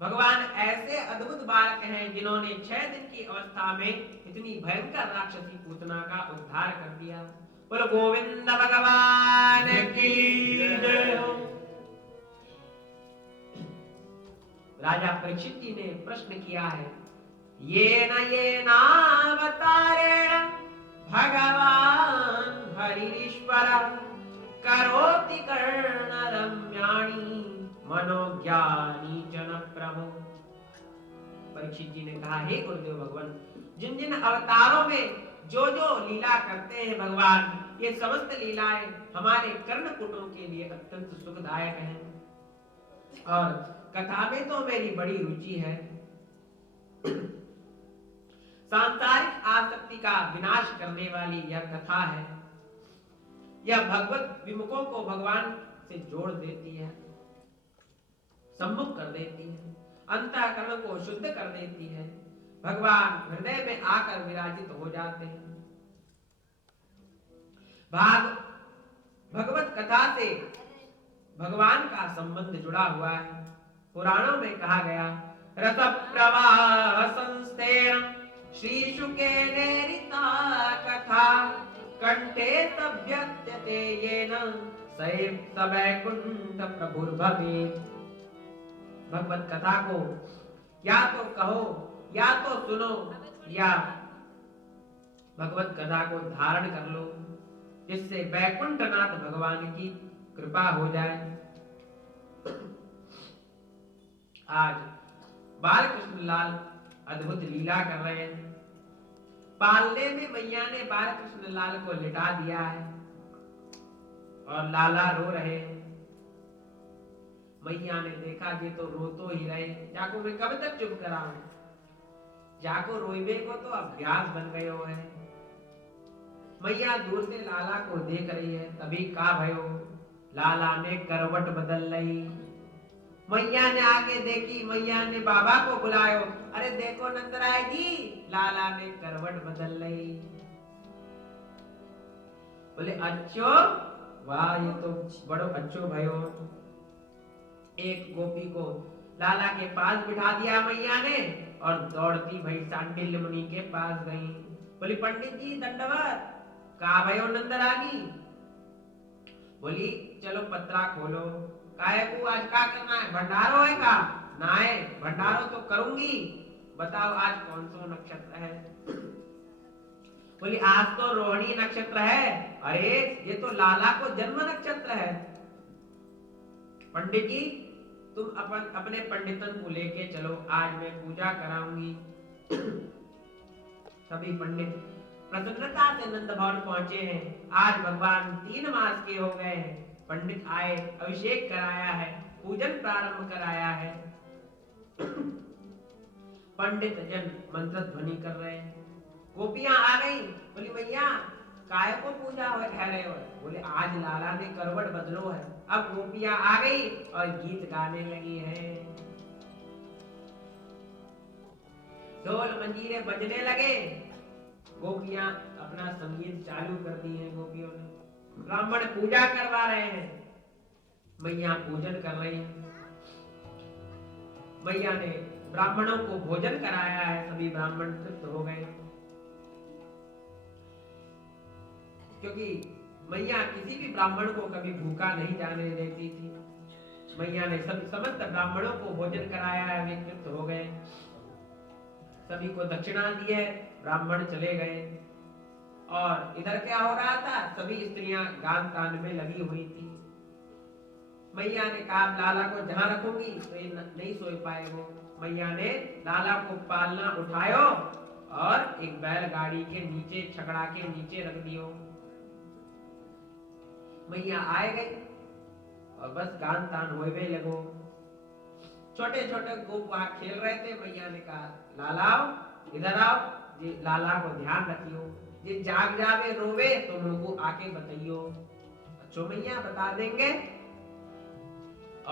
भगवान ऐसे अद्भुत बालक हैं जिन्होंने 6 दिन की अवस्था में इतनी भयंकर राक्षसी पूतना का उद्धार कर दिया। बोलो गोविंद भगवान की जय हो। राजा परीक्षित जी ने प्रश्न किया है, ये नावतारेण भगवान हरिश्वर करोति कर्ण रम्याणी मनोज्ञानी जन प्रभु। परीक्षित जी ने कहा, हे गुरुदेव भगवान, जिन जिन अवतारों में जो जो लीला करते हैं भगवान, ये समस्त लीलाएं हमारे कर्णपुटों के लिए अत्यंत सुखदायक हैं और कथा में तो मेरी बड़ी रुचि है। सांसारिक आसक्ति का विनाश करने वाली यह कथा है। यह भगवत विमुखों को भगवान से जोड़ देती है, सम्मुख कर देती है, अंतःकरण को शुद्ध कर देती है। भगवान हृदय में आकर विराजित हो जाते हैं। भगवत कथा से भगवान का संबंध जुड़ा हुआ है। पुराणों में कहा गया, रस प्रवाह संस्थेन श्री शुके नेरिता कथा कंठे तभ्यते येन सवैकुंठ प्रभुर्भवे। भगवत कथा को या तो कहो या तो सुनो या भगवत कथा को धारण कर लो, जिससे वैकुंठनाथ भगवान की कृपा हो जाए। आज बाल कृष्ण लाल अद्भुत लीला कर रहे हैं। पालने में मैया ने बाल कृष्ण लाल को लिटा दिया है और लाला रो रहे हैं। मैया ने देखा कि तो रो तो ही रहे, जाको मैं कब तक चुप कराऊं, जाको रोइबे को तो अभ्यास बन गयो है। मैया दूर से लाला को देख रही है, तभी का भयो, लाला ने करवट बदल ली। मैया ने आगे देखी, मैया ने बाबा को बुलायो, अरे देखो नंदराय जी, लाला ने करवट बदल ली। बोले अच्छो, वाह ये तो बड़ो अच्छो भयो। एक गोपी को लाला के पास बिठा दिया मैया ने और दौड़ती भई सांडिल्य मुनि के पास गई। बोली पंडित जी दंडवत, का भयो नंदरानी। बोली चलो पत्रा खोलो, काहे को आज का करना है, भंडारो है का ना है, भंडारो तो करूंगी, बताओ आज कौन सा नक्षत्र है। बोली आज तो रोहिणी नक्षत्र है। अरे ये तो लाला को जन्म नक्षत्र है। पंडित जी तुम अपने पंडितन को लेके चलो, आज मैं पूजा कराऊंगी। सभी पंडित प्रसन्नता से नंद भवन पहुंचे हैं। आज भगवान 3 मास के हो गए हैं। पंडित आए, अभिषेक कराया है, पूजन प्रारंभ कराया है। पंडित जन मंत्र ध्वनि कर रहे हैं। गोपियां आ गई, बोली मैया काय को पूजा हो रहे हो। बोले आज लाला ने करवट बदलो है। अब गोपियां आ गई और गीत गाने लगी है। ढोल मंजीरे बजने लगे, गोपियां अपना संगीत चालू कर दी है। गोपियों ने ब्राह्मण पूजा करवा रहे हैं, मैया पूजन कर रही है। मैया ने ब्राह्मणों को भोजन कराया है, सभी ब्राह्मण तृप्त हो गए। क्योंकि मैया किसी भी ब्राह्मण को कभी भूखा नहीं जाने देती थी। मैया ने समस्त ब्राह्मणों को भोजन कराया है, वे तृप्त हो गए। सभी को दक्षिणा दी है, ब्राह्मण चले गए। और इधर क्या हो रहा था, सभी स्त्रियां गान तान में लगी हुई थी। मैया ने कहा लाला को जहां रखूंगी तो ये नहीं सो पाएगा। मैया ने लाला को पालना उठायो और एक बैलगाड़ी के नीचे, छकड़ा के नीचे रख दियो। मैया आए गई और बस गान तान होए लगो। छोटे छोटे गोप वहां खेल रहे थे। मैया ने कहा लाला इधर आओ, जी लाला को ध्यान रखियो, ये जाग जावे रोवे तो मुझको आके बताइयो। अच्छो मैया बता देंगे।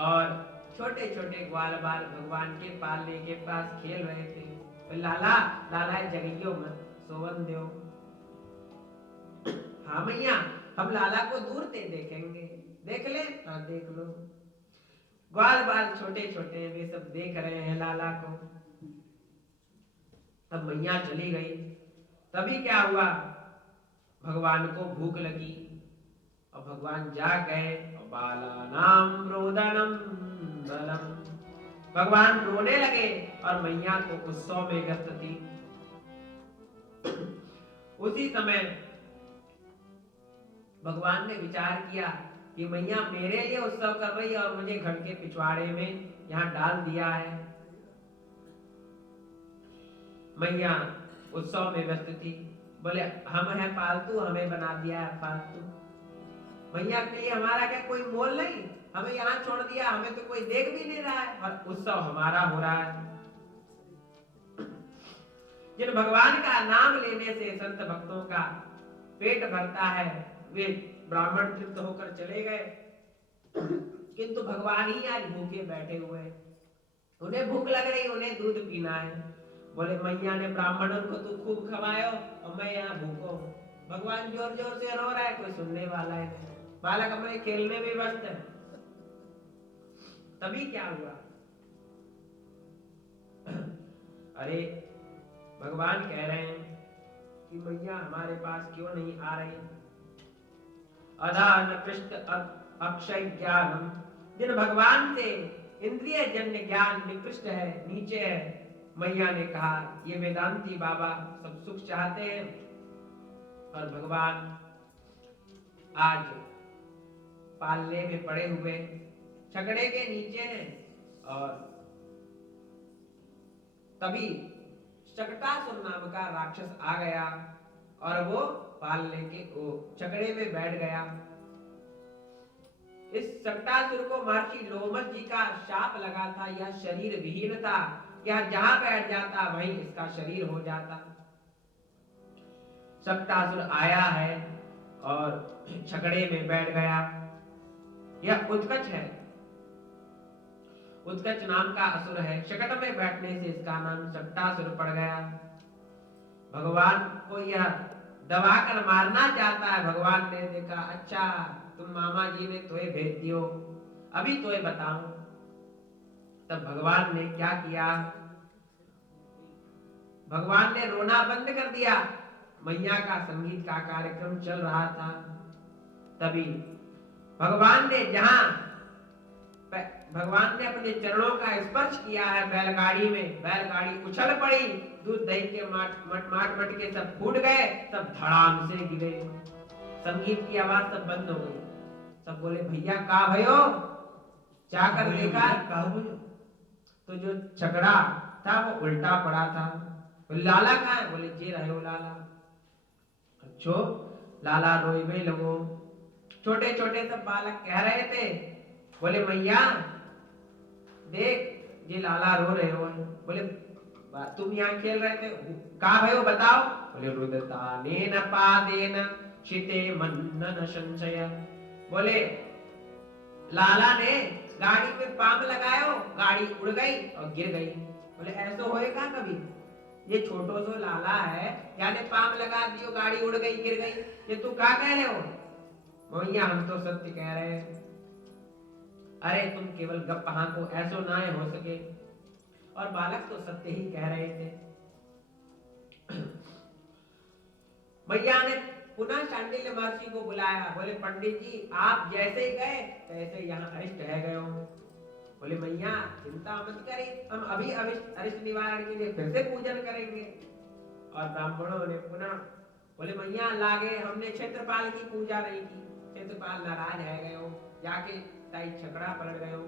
और छोटे छोटे ग्वाल बाल भगवान के पालने के पास खेल रहे थे। लाला लाला जगियो मत, सोवन दो। हाँ मैया हम लाला को दूर से देखेंगे। देख ले, हाँ देख लो। ग्वाल बाल छोटे छोटे वे सब देख रहे हैं लाला को। तब मैया चली गई। तभी क्या हुआ, भगवान को भूख लगी और भगवान जाग गए। और बालानाम रोदनम बलम, भगवान रोने लगे और मैया तो उत्सव में व्यस्त थी। उसी समय भगवान ने विचार किया कि मैया मेरे लिए उत्सव कर रही है और मुझे घर के पिछवाड़े में यहाँ डाल दिया है। मैया उत्सव में व्यस्त थी। बोले हम हैं पालतू, हमें बना दिया है फालतू। मैया के लिए हमारा क्या कोई मोल नहीं, हमें यहाँ छोड़ दिया, हमें तो कोई देख भी नहीं रहा है और उत्सव हमारा हो रहा है। जिन भगवान का नाम लेने से संत भक्तों का पेट भरता है वे ब्राह्मण तृप्त होकर चले गए, किंतु भगवान ही आज भूखे बैठे हुए। उन्हें भूख लग रही, उन्हें दूध पीना है। बोले मैया ने ब्राह्मणों को तो खूब खवायो और मैं यहाँ भूखो हूँ। भगवान जोर जोर से रो रहा है, कोई सुनने वाला है नहीं। बालक अपने खेलने में व्यस्त है। तभी क्या हुआ, अरे भगवान कह रहे हैं कि मैया हमारे पास क्यों नहीं आ रही। अदान पृष्ठ अक्षय ज्ञानम, जिन भगवान से इंद्रिय जन्य ज्ञान निकृष्ट है, नीचे है। मैया ने कहा ये वेदांती बाबा सब सुख चाहते हैं और भगवान आज पालने में पड़े हुए छकड़े के नीचे हैं। और तभी शकटासुर नाम का राक्षस आ गया और वो पालने के छकड़े में बैठ गया। इस शकटासुर को महर्षि लोमस जी का शाप लगा था, यह शरीर विहीन था, यह जहां बैठ जाता वहीं इसका शरीर हो जाता। शकटासुर आया है और छकड़े में बैठ गया। यह उत्कच है, उत्कच नाम का असुर है। शकट में बैठने से इसका नाम शकटासुर पड़ गया। भगवान को यह दबा कर मारना चाहता है। भगवान ने देखा अच्छा तुम मामा जी ने तोय भेज दियो, अभी तोय बताऊं। तब भगवान ने क्या किया, भगवान ने रोना बंद कर दिया। मैया का संगीत का कार्यक्रम चल रहा था। तभी भगवान ने अपने चरणों का स्पर्श किया है बैलगाड़ी में, बैलगाड़ी उछल पड़ी, दूध दही के माट के सब फूट गए, सब धड़ाम से गिरे। संगीत की आवाज सब बंद हो गई। सब बोले भैया का भयो, जाकर देखा तो जो छकड़ा था वो उल्टा पड़ा था। लाला कहाँ है, बोले जी रहे हो लाला। अच्छो लाला रोइबे लगो। छोटे छोटे सब बालक कह रहे थे, बोले मैया देख ये लाला रो रहे हो। बोले तुम यहाँ खेल रहे थे, कहा भयो बताओ। बोले रुदतानेन पादेन शिते मन्नन संशय। बोले लाला ने गाड़ी में पाम लगायो, गाड़ी उड़ गई और गिर गई। बोले ऐसा होएगा कभी, ये छोटो सो लाला है, यानी पाम लगा दियो गाड़ी उड़ गई गिर गई, ये तू क्या कह रहे हो। भैया हम तो सत्य कह रहे हैं। अरे तुम केवल गप को ऐसो ना हो सके। और बालक तो सत्य ही कह रहे थे। भैया ने पुनः शांडिल्य महर्षि को बुलाया। बोले पंडित जी आप जैसे गए तैसे यहाँ अरिष्ट रह गए हो। बोले मैया चिंता मत करें, हम अभी अरिष्ट निवारण के लिए फिर से पूजन करेंगे। और ब्राह्मणों ने पुनः बोले मैया लागे हमने क्षेत्रपाल की पूजा नहीं की, क्षेत्रपाल नाराज है गए हो, जाके ताई छकड़ा पलट गए हो।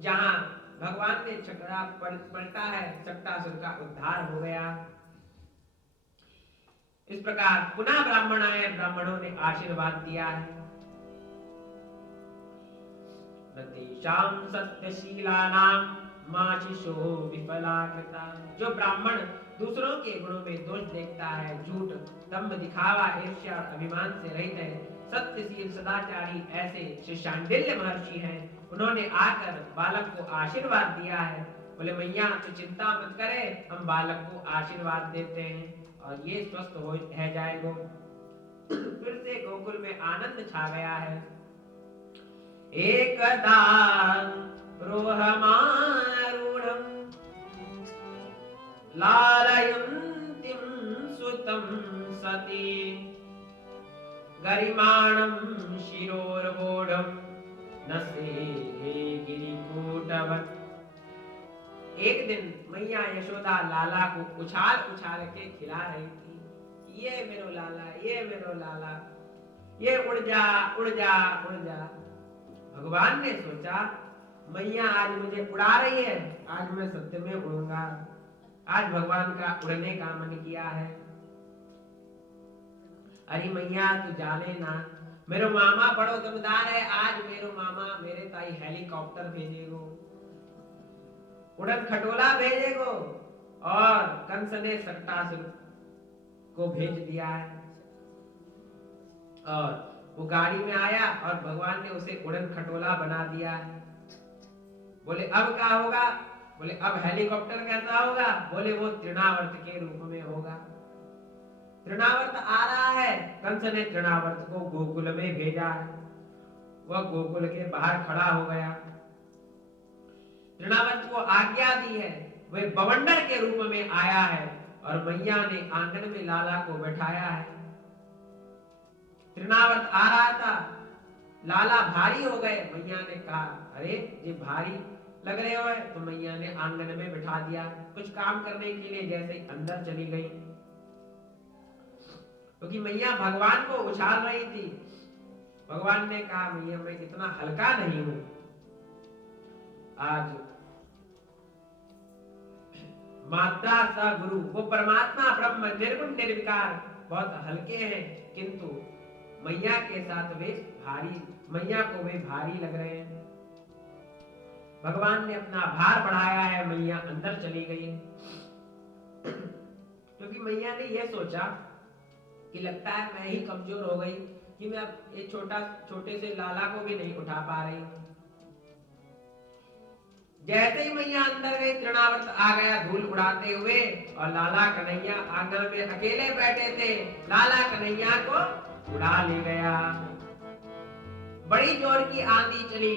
जहां भगवान ने छकड़ा पलटा है, शकटासुर का उद्धार हो गया। इस प्रकार पुनः ब्राह्मण आए, ब्राह्मणों ने आशीर्वाद दिया है। नतेषां सत्यशीलानां माशिषो विफलाकृता। जो ब्राह्मण दूसरों के गुणों में दोष देखता है, झूठ दंभ दिखावा ईर्ष्या और अभिमान से रहित है, सत्यशील सदाचारी ऐसे श्री शांडिल्य महर्षि हैं। उन्होंने आकर बालक को आशीर्वाद दिया है। बोले मैया तो चिंता मत करे, हम बालक को आशीर्वाद देते हैं और ये स्वस्थ हो जाएगा। फिर से गोकुल में आनंद छा गया है। एकदा रोहमारूढं लालयन्तीं सुतं सती गरिमाणं शिरोर्वोढं नसे गिरिकूटवत्। एक दिन मैया यशोदा लाला को उछाल उछाल के खिला रही थी। ये मेरो लाला, ये मेरो लाला, ये उड़ जा उड़ जा उड़ जा। भगवान ने सोचा मैया आज मुझे उड़ा रही है, आज मैं सत्य में उड़ूंगा। आज भगवान का उड़ने का मन किया है। अरे मैया तू जाने ना, मेरो मामा बड़ो दमदार है, आज मेरो मामा मेरे ताई हेलीकॉप्टर भेजेगो, उड़न खटोला भेजेगो और कंस ने सट्टासुर को भेज दिया है। और वो गाड़ी में आया और भगवान ने उसे उड़न खटोला बना दिया है। बोले अब क्या होगा? बोले अब हेलीकॉप्टर कैसा होगा? बोले वो तृणावर्त के रूप में होगा। तृणावर्त आ रहा है। कंस ने तृणावर्त को गोकुल में भेजा है। वह गोकुल के बाहर खड़ा हो गया। तृणावर्त को आज्ञा दी है, वह बवंडर के रूप में आया है और मैया ने आंगन में लाला को बैठाया है। तृणावर्त आ रहा था, लाला भारी हो गए। मैया ने कहा अरे ये भारी लग रहे हो, तो मैया ने आंगन में बैठा दिया। कुछ काम करने के लिए जैसे अंदर चली गई, क्योंकि मैया भगवान को उछाल रही थी। भगवान ने कहा मैया मैं इतना हल्का नहीं हूं। आज माता सा गुरु, वो परमात्मा ब्रह्म निर्गुण निर्विकार बहुत हल्के हैं, किंतु मैया के साथ वे भारी, मैया को वे भारी लग रहे हैं। भगवान ने अपना भार बढ़ाया है। मैया अंदर चली गई, क्योंकि मैया ने यह सोचा कि लगता है मैं ही कमजोर हो गई कि मैं अब एक छोटे से लाला को भी नहीं उठा पा रही। जैसे ही मैया अंदर गई, तृणावर्त आ गया धूल उड़ाते हुए और लाला कन्हैया आंगन में अकेले बैठे थे। लाला कन्हैया को उड़ा ले गया। बड़ी जोर की आंधी चली।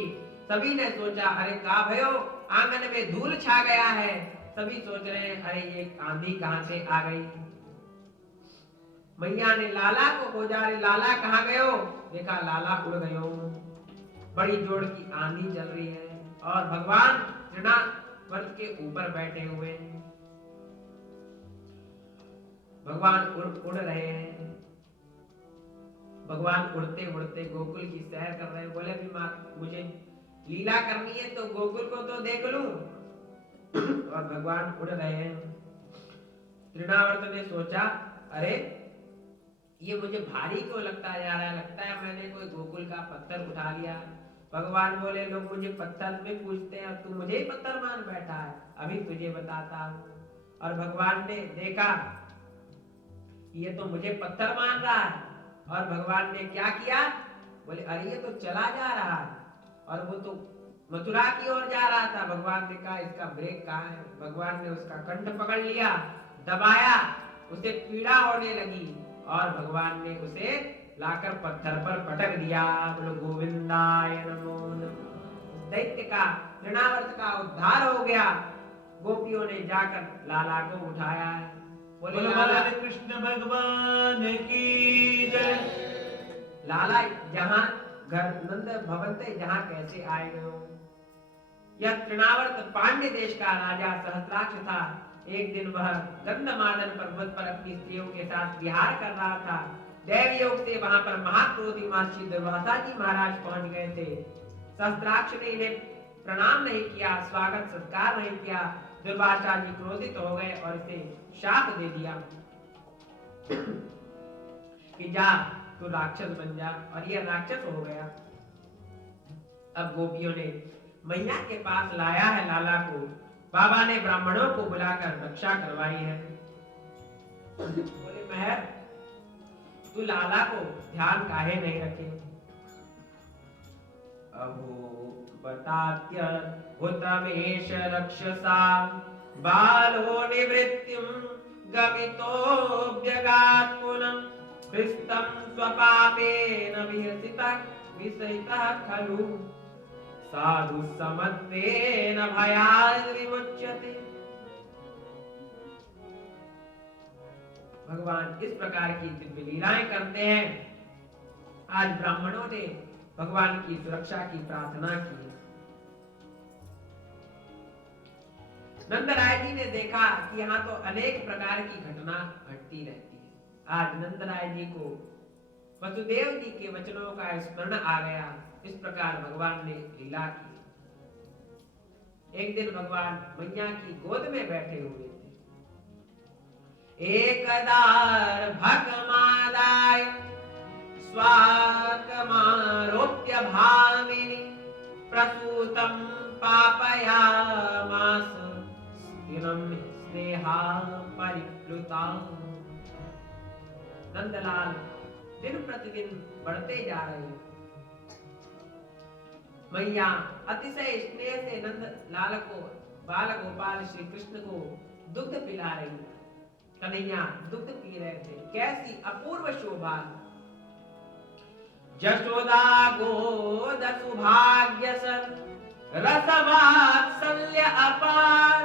सभी ने सोचा अरे का भयो, आंगन में धूल छा गया है। सभी सोच रहे हैं अरे ये आंधी कहां से आ गई। मैया ने लाला को खोजा, अरे लाला कहां गयो? देखा लाला उड़ गयो। बड़ी जोर की आंधी चल रही है और भगवान तृणावर्त के ऊपर बैठे हुए हैं। भगवान उड़ रहे हैं। भगवान उड़ते उड़ते गोकुल की सैर कर रहे हैं। बोले भी माँ मुझे लीला करनी है तो गोकुल को तो देख लूं। और भगवान उड़ रहे हैं। तृणावर्त ने सोचा अरे ये मुझे भारी क्यों लगता जा रहा है, लगता है मैंने कोई गोकुल का पत्थर उठा लिया। भगवान बोले लोग मुझे पत्थर में पूछते हैं और तू मुझे ही पत्थर मान बैठा है, अभी तुझे बताता हूं। और भगवान ने देखा ये तो मुझे पत्थर मान रहा है। और भगवान ने क्या किया? बोले अरे ये तो चला जा रहा है और वो तो मथुरा की ओर जा रहा था। भगवान ने कहा इसका ब्रेक कहाँ है? भगवान ने उसका कंठ पकड़ लिया, दबाया, उसे पीड़ा होने लगी और भगवान ने उसे लाकर पत्थर पर पटक दिया। बोलो गोविंदाय नमो नमः। दैत्य का, तृणावर्त का उद्धार हो गया। गोपियों ने जाकर लाला को उठाया। बोले लाला कृष्ण भगवान की जय। लाला जहां घर नंद भवन थे, जहां कैसे आए गए? यह तृणावर्त पांड्य देश का राजा सहस्त्राक्ष था। एक दिन वह गंधमादन पर्वत पर अपनी स्त्रियों के साथ विहार कर रहा था। दैव योग से वहां पर महाक्रोधी महर्षि दुर्वासा जी महाराज पहुंच गए थे। सहस्त्राक्ष ने इन्हें प्रणाम नहीं किया, स्वागत सत्कार नहीं किया। दुर्वासा जी क्रोधित हो गए और इसे शाप दे दिया कि जा तू राक्षस बन जा। और यह राक्षस हो गया। अब गोपियों ने मैया के पास लाया है लाला को। बाबा ने ब्राह्मणों को बुलाकर रक्षा करवाई है। बोले महर तू लाला को ध्यान काहे नहीं रखे? अभो बतात्य हुतमेश रक्षसा बालो निवृत्तिं गमितोऽभ्यगात् पुनः हृष्टं स्वपापेन विहसितः खलु साधु समत्ते न भयाद विमुच्यते। भगवान इस प्रकार की दिव्य लीलाएं करते हैं। आज ब्राह्मणों ने भगवान की सुरक्षा की प्रार्थना की है। नंदराय जी ने देखा कि यहाँ तो अनेक प्रकार की घटना घटती रहती है। आज नंदराय जी को वसुदेव जी के वचनों का स्मरण आ गया। इस प्रकार भगवान ने लीला की। एक दिन भगवान मैया की गोद में बैठे हुए थे। एकदार भगमादाय स्वाकमारोप्य भामिनी प्रसूतं पापयामास स्थिरं स्नेहा परिप्लुता। नंदलाल दिन प्रतिदिन बढ़ते जा रहे हैं। मैया अतिशय स्नेह से नंद लाल को, बाल गोपाल श्री कृष्ण को दुग्ध पिला रही। कन्हैया दुग्ध पी रहे थे। कैसी अपूर्व शोभा। जशोदा गोद सुभाग्य सर रस वात्सल्य अपार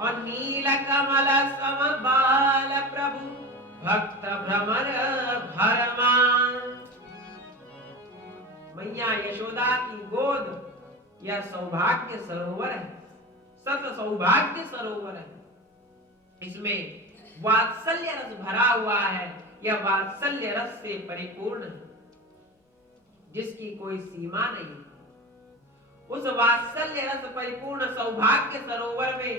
और नील कमल सम बाल प्रभु भक्त भ्रमर भरमान। मैया यशोदा की गोद यह सौभाग्य सरोवर है, सत सौभाग्य सरोवर है। इसमें वात्सल्य रस भरा हुआ है। यह वात्सल्य रस से परिपूर्ण है, जिसकी कोई सीमा नहीं। उस वात्सल्य रस परिपूर्ण सौभाग्य सरोवर में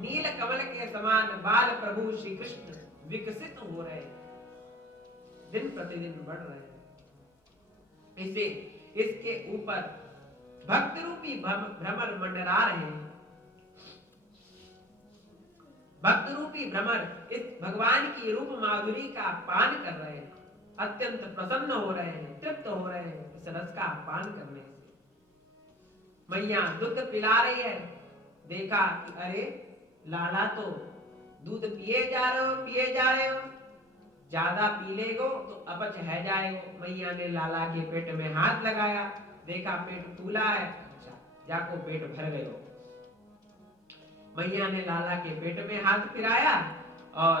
नील कमल के समान बाल प्रभु श्री कृष्ण विकसित हो रहे, दिन प्रतिदिन बढ़ रहे हैं। इसे इसके ऊपर भक्त रूपी भ्रमर मंडरा रहे हैं। भक्त रूपी भ्रमर इस भगवान की रूप माधुरी का पान कर रहे हैं। अत्यंत प्रसन्न हो रहे हैं, तृप्त हो रहे हैं इस रस का पान करने से। मैया दूध पिला रही है। देखा कि अरे लाला तो दूध पिए जा रहे हो, पिए जा रहे हो, ज्यादा पी लेगो तो अपच है जाएगो। मैया ने लाला के पेट में हाथ लगाया। देखा पेट फूला है। अच्छा, जाको पेट भर गयो। मैया ने लाला के पेट में हाथ फिराया और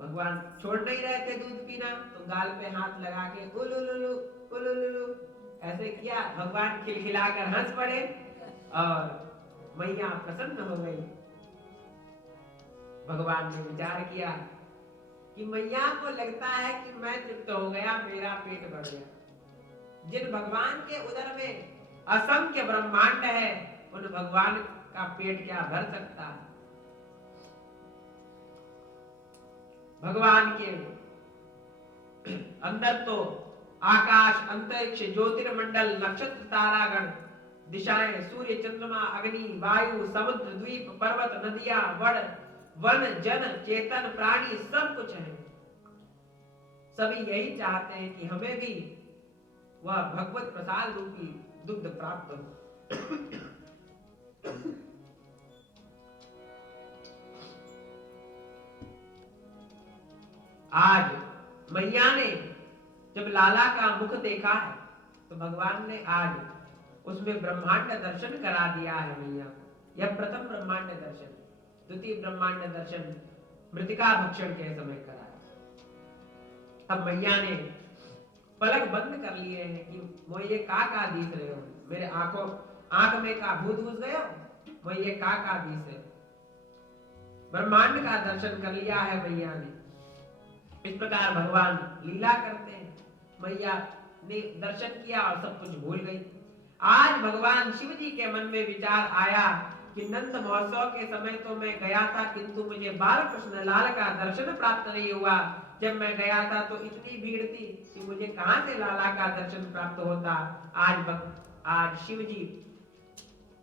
भगवान छोड़ नहीं रहे थे दूध पीना, तो गाल पे हाथ लगा के उलुलुलु उलुलुलु ऐसे किया। भगवान खिलखिलाकर हंस पड़े और मैया प्रसन्न हो गई। भगवान ने विचार किया कि मैया को लगता है कि मैं तृप्त हो गया, मेरा पेट भर गया। जिन भगवान के उदर में असंख्य ब्रह्मांड है, उन भगवान का पेट क्या भर सकता है। भगवान के अंदर तो आकाश, अंतरिक्ष, ज्योतिर्मंडल, नक्षत्र, तारागण, दिशाएं, सूर्य, चंद्रमा, अग्नि, वायु, समुद्र, द्वीप, पर्वत, नदियां, वन, जन, चेतन, प्राणी सब कुछ है। सभी यही चाहते हैं कि हमें भी वह भगवत प्रसाद रूपी दुग्ध प्राप्त हो। आज मैया ने जब लाला का मुख देखा है तो भगवान ने आज उसमें ब्रह्मांड दर्शन करा दिया है मैया को। यह प्रथम ब्रह्मांड दर्शन। द्वितीय ब्रह्मांड दर्शन मृतिका भक्षण के समय कराया। अब मैया ने पलक बंद कर लिए हैं कि मोये का दिस रहे हो, मेरे आंख में का भूत घुस गए हो, मोये का दिस है। ब्रह्मांड का दर्शन कर लिया है मैया ने। इस प्रकार भगवान लीला करते हैं। मैया ने दर्शन किया और सब कुछ भूल गई। आज भगवान शिव जी के मन में विचार आया कि नंद महोत्सव के समय तो मैं गया था, किंतु मुझे बाल कृष्ण लाल का दर्शन प्राप्त नहीं हुआ। जब मैं गया था तो इतनी भीड़ थी कि मुझे कहां से लाला का दर्शन प्राप्त होता। आज शिव जी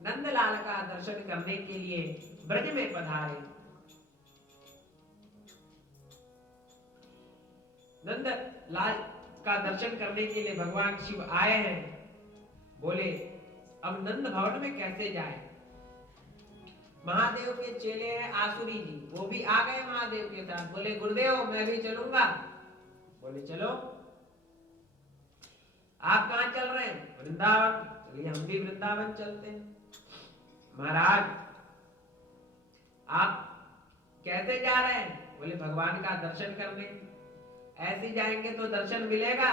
नंदलाल का दर्शन करने के लिए ब्रज में पधारे। नंद लाल का दर्शन करने के लिए भगवान शिव आए हैं। बोले अब नंद भवन में कैसे जाए। महादेव के चेले हैं आसुरी जी, वो भी आ गए महादेव के साथ। बोले गुरुदेव मैं भी चलूंगा। बोले चलो। आप कहां चल रहे हैं? वृंदावन। बोले हम भी वृंदावन चलते हैं। महाराज आप कैसे जा रहे हैं? बोले भगवान का दर्शन करने। ऐसे जाएंगे तो दर्शन मिलेगा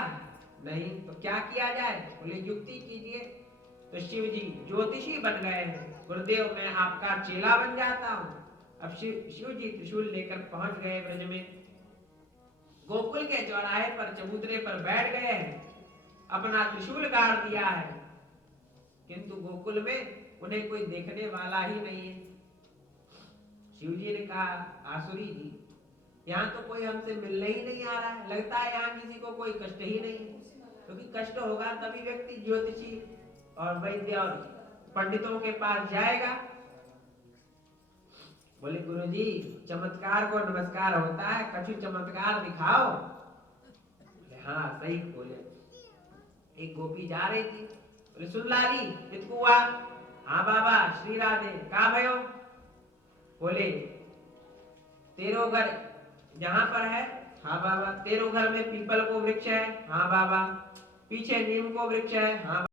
नहीं, तो क्या किया जाए? बोले युक्ति कीजिए। तो शिव जी ज्योतिषी बन गए हैं। गुरुदेव मैं आपका चेला बन जाता हूँ। अब शिव जी त्रिशूल लेकर पहुंच गए ब्रज में। गोकुल के चौराहे पर चबूतरे पर बैठ गए हैं, अपना त्रिशूल गाड़ दिया है, किंतु गोकुल में उन्हें कोई देखने वाला ही नहीं है। शिव जी ने कहा आसुरी जी यहाँ तो कोई हमसे मिलने ही नहीं आ रहा है, लगता है यहाँ किसी को कोई कष्ट ही नहीं है, क्योंकि कष्ट होगा तभी व्यक्ति ज्योतिषी और वैद्य और पंडितों के पास जाएगा। बोले गुरुजी चमत्कार को नमस्कार होता है, कछु चमत्कार दिखाओ। बोले हाँ सही बोले। एक गोपी जा रही थी, बोले सुन लाली इतकुआ। हाँ बाबा श्री राधे का भयो? बोले तेरो घर जहां पर है? हाँ बाबा। तेरो घर में पीपल को वृक्ष है? हाँ बाबा। पीछे नीम को वृक्ष है? हाँ